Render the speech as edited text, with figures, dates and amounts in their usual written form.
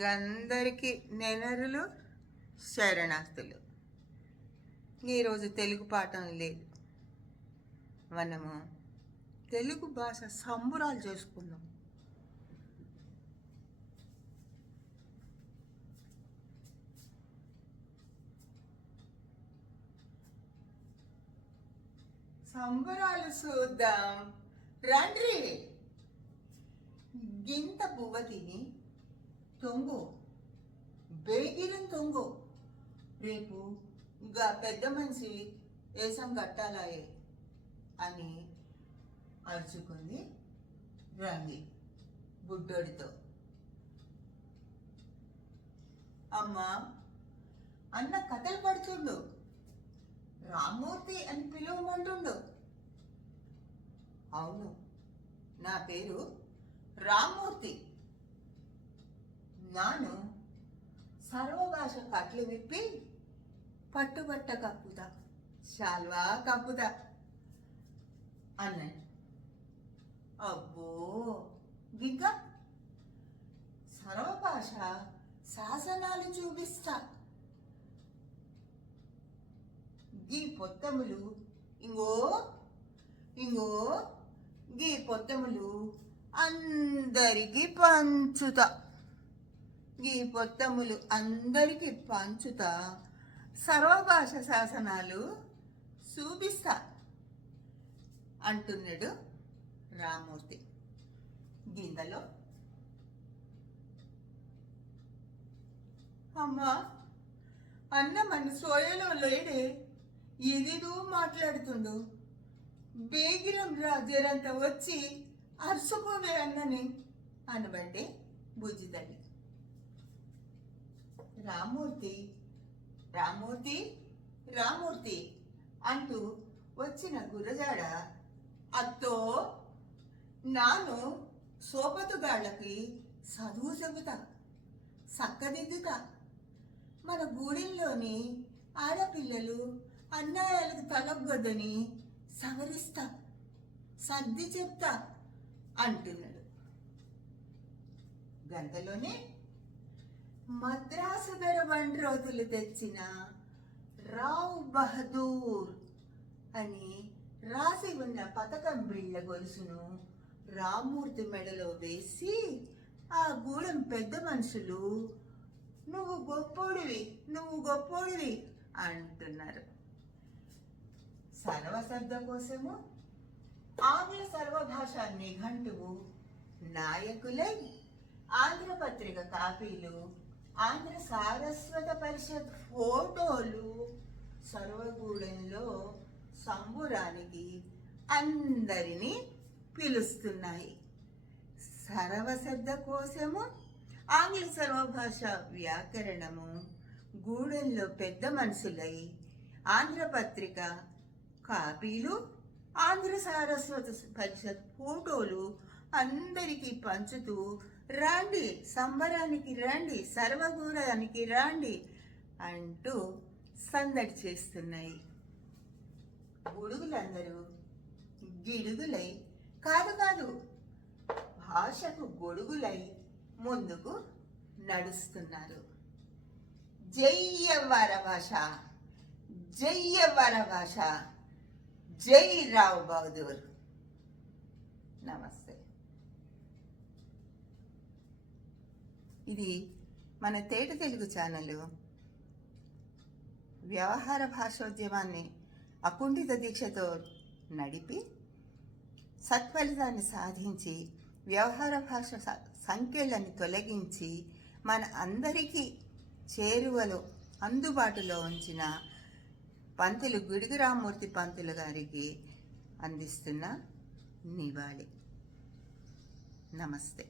గందరికి నెనరులు శరణార్థులు. ఈరోజు తెలుగు పాఠం లేదు. మనము తెలుగు భాష సంబురాలు చేసుకుందాం. సంబరాలు చూద్దాం రండ్రి. గింత పువ్వ తిని తొంగు బేగిరం తొంగు, రేపు గా పెద్ద మనిషి ఏసం కట్టాలాయే అని అరుచుకుంది రంగి బుడ్డోడితో. అమ్మా అన్న కథలు పడుతుండు, రామ్మూర్తి అని పిలువమంటుండు. అవును, నా పేరు రామ్మూర్తి. నాను సర్వభాష కట్లు విప్పి పట్టుబట్ట కప్పుదా, శాల్వా కప్పుదా అన్నాడు. అబ్బో, ఇంకా సర్వభాష శాసనాలు చూపిస్తా. గీ పొత్తములు ఇంగో ఇంగో గీ పొత్తములు అందరికీ పంచుతా. ఈ పొత్తములు అందరికీ పంచుతా, సర్వభాష శాసనాలు చూపిస్తా అంటున్నాడు రామ్మూర్తి. గిందలో అమ్మా అన్న మన సోయలో లేడే, ఇదిగో మాట్లాడుతుండు. బేగిరం రాజరంతా వచ్చి అరుసుకోవే అన్నని అనబండి బుజ్జి తల్లి. రామ్మూర్తి రామ్మూర్తి రామ్మూర్తి అంటూ వచ్చిన గురజాడ, అత్తో నాను సోపతుగాళ్ళకి చదువు చెబుతా, సక్కదిద్దుతా. మన గూడెంలోని ఆడపిల్లలు అన్యాయాలకు తలొగ్గొద్దని సవరిస్తా, సర్ది చెప్తా అంటున్నాడు. గంటలోనే మద్రాసు ధర బండ్రోతులు తెచ్చిన రావ్ బహదూర్ అని రాసి ఉన్న పథకం బిళ్ళ గొలుసును రామ్మూర్తి మెడలో వేసి ఆ గూడెం పెద్ద మనుషులు నువ్వు గొప్పోడివి, నువ్వు గొప్పోడివి అంటున్నారు. సర్వశబ్ద కోసము ఆంగ్ల సర్వభాష నిఘంటువు నాయకులై ఆంధ్రపత్రిక కాపీలు, ఆంధ్ర సారస్వత పరిషత్ ఫోటోలు సర్వగూడెంలో సంబురానికి అందరినీ పిలుస్తున్నాయి. సర్వశబ్ద కోశము, ఆంగ్ల సర్వభాష వ్యాకరణము గూడెంలో పెద్ద మనుషులై ఆంధ్రపత్రిక కాపీలు, ఆంధ్ర సారస్వత పరిషత్ ఫోటోలు అందరికీ పంచుతూ రాండి, సంబరానికి రండి, సర్వగూడానికి రండి అంటూ సందడి చేస్తున్నాయి. గొడుగులందరూ గిడుగులై కాదు కాదు భాషకు గొడుగులై ముందుకు నడుస్తున్నారు. జయ్యవ్వార భాష, జయ్యవ్వార భాష, జై రావ్ బహదూర్. నమస్తే. ఇది మన తేట తెలుగు ఛానల్ వ్యవహార భాషోద్యమాన్ని అకుంఠిత దీక్షతో నడిపి సత్ఫలితాన్ని సాధించి వ్యవహార భాష సంఖ్యలను తొలగించి మన అందరికీ చేరువలో అందుబాటులో ఉంచిన పంతులు గుడిగు రామ్మూర్తి పంతులు గారికి అందిస్తున్న నివాళి. నమస్తే.